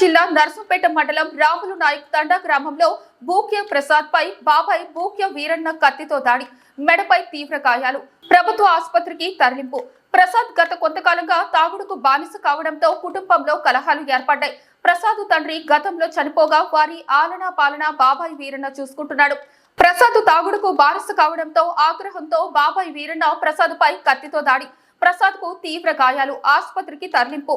జిల్లా నర్సంపేట మండలం రాములు నాయక్ తండా గ్రామంలో భూక్య ప్రసాద్ పై బాబాయ్ భూక్య వీరన్న కత్తితో దాడి మెడపై తీవ్ర గాయాలు. ప్రభుత్వ ఆసుపత్రికి తరలింపు. ప్రసాద్ గత కొంతకాలంగా తాగుడుకు బానిస కావడంతో కుటుంబంలో కలహాలు ఏర్పడ్డాయి. ప్రసాద్ తండ్రి గతంలో చనిపోగా వారి ఆలనా పాలన బాబాయ్ వీరన్న చూసుకుంటున్నాడు. ప్రసాద్ తాగుడుకు బానిస కావడంతో ఆగ్రహంతో బాబాయ్ వీరన్న ప్రసాద్ పై కత్తితో దాడి. ప్రసాద్కు తీవ్ర గాయాలు. ఆసుపత్రికి తరలింపు.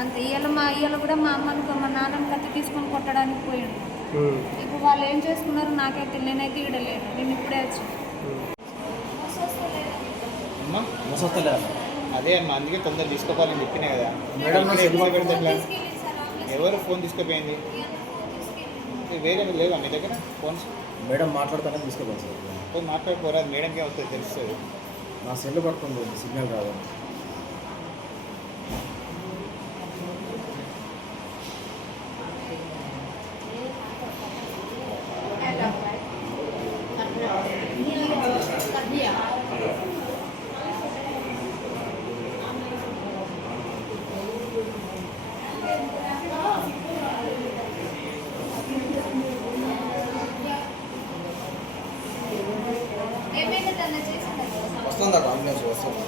అంతే. ఇవాళ మా ఇవాళ కూడా మా అమ్మను మా నాన్నని కత్తి తీసుకొని కొట్టడానికి పోయాడు. ఇప్పుడు వాళ్ళు ఏం చేసుకున్నారు నాకైతే. నేనైతే ఇక్కడ లేను. నేను ఇప్పుడే వచ్చి. అదే అమ్మా అందుకే తొందర తీసుకోవాలని చెప్పినా కదా. మేడం? ఎవరు ఫోన్ తీసుకుపోయింది? వేరే లేవా మీ దగ్గర? ఫోన్స్? మేడం మాట్లాడతానే తీసుకోవాలి సార్. ఫోన్ మాట్లాడుకోరా మేడంకే వస్తుంది తెలుస్తుంది. నా సెల్ పట్టుకుంది సిగ్నల్ రాదు వస్తుందా కాంబినేషన్? వస్తుంది?